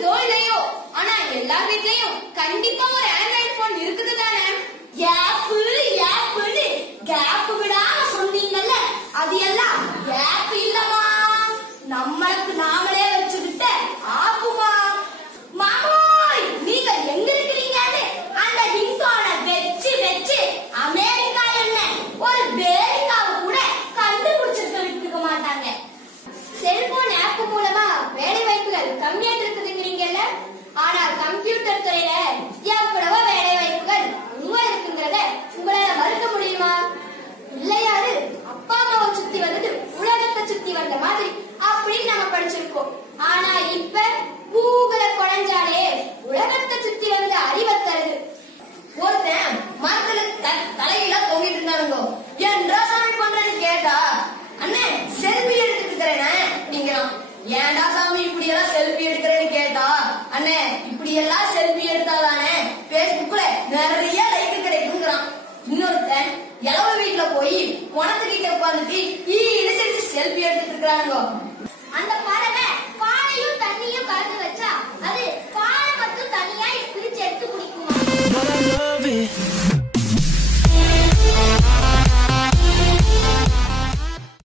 இருக்குதோ இல்லையோ ஆனா எல்லா வீட்லயும் கண்டிப்பா ஒரு ஆண்ட்ராய்டு போன் இருக்குது தானே? ஆப்பு ஆப்புன்னு கேப் விடாம சொன்னீங்கல்ல அது எல்லாம் ஆப் இல்லமா நம்மளுக்கு நாமளே வச்சுக்கிட்ட ஆப்புமா? மாமோய் நீங்க எங்க இருக்கிறீங்கன்னு அந்த ஹிண்டோட வெச்சு வெச்சு அமெரிக்கா என்ன? ஒரு பேரிக்காவை கூட கண்டுபிடிச்சிருக்க விட்டுக்க மாட்டாங்க. செல்போன் ஆப் மூலமா வேலை வாய்ப்புகள் கம்மியா உலகத்தை சுத்தி வந்து அறிவை தருது. ஒருத்தன் மரத்துல த- தலையில தொங்கிட்டு இருந்தானுங்க. என்றா சாமி பண்றேன்னு கேட்டா? அண்ணே செல்ஃபி எடுத்துட்டு இருக்கிறேனே. அப்படிங்கிறான். ஏன்டா சாமி இப்படி எல்லாம் செல்ஃபி எடுக்கிறேன்னு கேட்டா? அண்ணே இப்படி எல்லாம் செல்ஃபி எடுத்தாதானே? பேஸ்புக்ல நிறைய லைக் கிடைக்குங்கிறான் இன்னொருத்தன் இளவ வீட்டுல போய் குணத்துக்கிட்ட உட்காந்துட்டு ஈடு செஞ்சு செல்ஃபி எடுத்துட்டு இருக்கிறானுங்க. அந்த பறவை